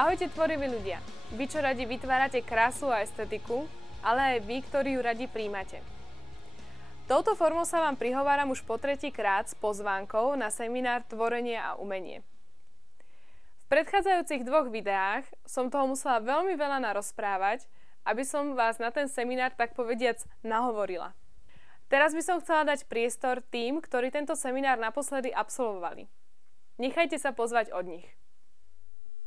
Ahojte tvoriví ľudia, vy čo radi vytvárate krásu a estetiku, ale aj vy, ktorí ju radi príjmate. Touto formou sa vám prihováram už po tretíkrát s pozvánkou na seminár Tvorenie a umenie. V predchádzajúcich dvoch videách som toho musela veľmi veľa narozprávať, aby som vás na ten seminár tak povediac nahovorila. Teraz by som chcela dať priestor tým, ktorí tento seminár naposledy absolvovali. Nechajte sa pozvať od nich.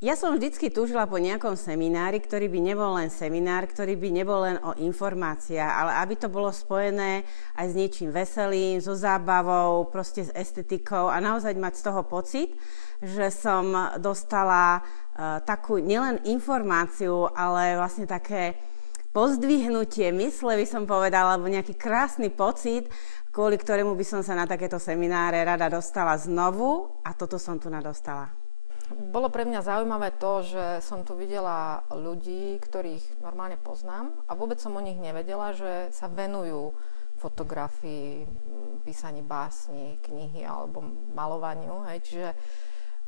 Ja som vždycky túžila po nejakom seminári, ktorý by nebol len seminár, ktorý by nebol len o informáciách, ale aby to bolo spojené aj s niečím veselým, so zábavou, proste s estetikou a naozaj mať z toho pocit, že som dostala takú nielen informáciu, ale vlastne také pozdvihnutie mysle, by som povedala, alebo nejaký krásny pocit, kvôli ktorému by som sa na takéto semináre rada dostala znovu a toto som tu nadostala. Bolo pre mňa zaujímavé to, že som tu videla ľudí, ktorých normálne poznám a vôbec som o nich nevedela, že sa venujú fotografii, písaní básni, knihy alebo malovaniu. Hej. Čiže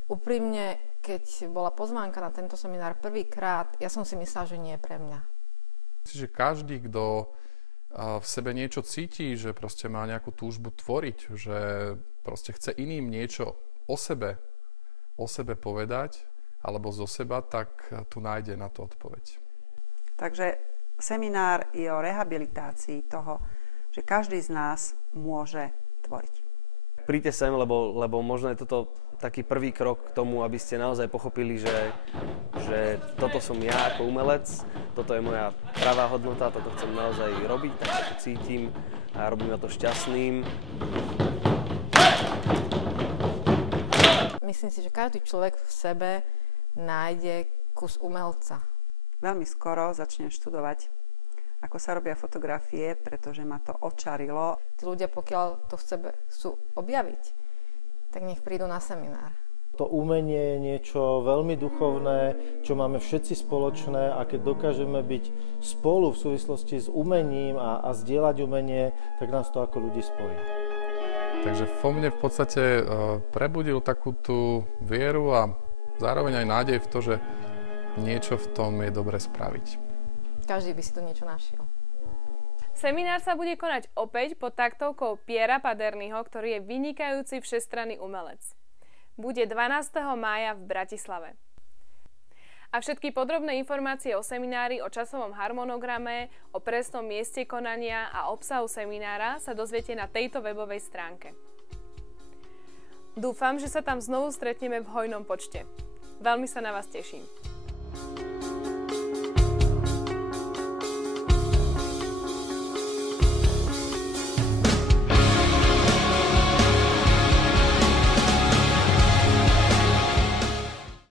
úprimne, keď bola pozvánka na tento seminár prvýkrát, ja som si myslela, že nie je pre mňa. Myslím, že každý, kto v sebe niečo cíti, že proste má nejakú túžbu tvoriť, že proste chce iným niečo o sebe povedať, alebo zo seba, tak tu nájde na to odpoveď. Takže seminár je o rehabilitácii toho, že každý z nás môže tvoriť. Príďte sem, lebo možno je toto taký prvý krok k tomu, aby ste naozaj pochopili, že toto som ja ako umelec, toto je moja pravá hodnota, toto chcem naozaj robiť, tak to cítim a robí ma to šťastným. Myslím si, že každý človek v sebe nájde kus umelca. Veľmi skoro začnem študovať, ako sa robia fotografie, pretože ma to očarilo. Tí ľudia, pokiaľ to v sebe chcú objaviť, tak nech prídu na seminár. To umenie je niečo veľmi duchovné, čo máme všetci spoločné a keď dokážeme byť spolu v súvislosti s umením a zdieľať umenie, tak nás to ako ľudí spojí. Takže vo mne v podstate prebudil takú tú vieru a zároveň aj nádej v to, že niečo v tom je dobre spraviť. Každý by si tu niečo našiel. Seminár sa bude konať opäť pod taktovkou Piera Padernyho, ktorý je vynikajúci všestranný umelec. Bude 12. mája v Bratislave. A všetky podrobné informácie o seminári, o časovom harmonograme, o presnom mieste konania a obsahu seminára sa dozviete na tejto webovej stránke. Dúfam, že sa tam znovu stretneme v hojnom počte. Veľmi sa na vás teším.